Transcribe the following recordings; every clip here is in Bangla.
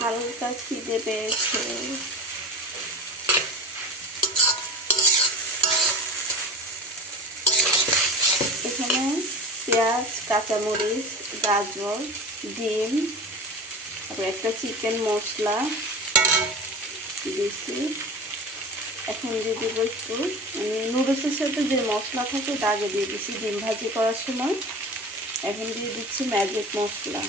হালকা খিদে পেয়েছে। এখানে পেঁয়াজ, কাঁচামরিচ, গাজর, ডিম, তারপর একটা চিকেন মশলা দিয়েছি। এখন দিয়ে দেবো একটু নুডলসের সাথে যে মশলা থাকে তা আগে দিয়ে দিচ্ছি ডিম ভাজি করার সময়। এখন দিয়ে দিচ্ছি ম্যাজিক মশলা।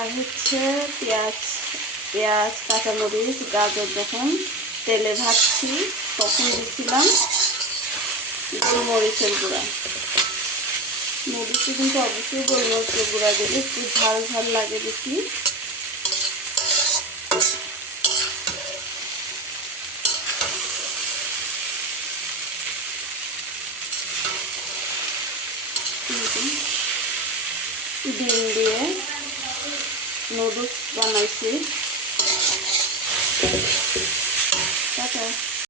আর হচ্ছে পেঁয়াজ কাঁচামরিচ গাজর যখন তেলে ভাজছি তখন দিচ্ছিলাম গোলমরিচের গুঁড়া। নুডলসে কিন্তু অবশ্যই গোলমরিচের গুঁড়া দিলে একটু ঝাল ঝাল লাগে বেশি। ডিম দিয়ে নুডলস বানাইছি। টাটা।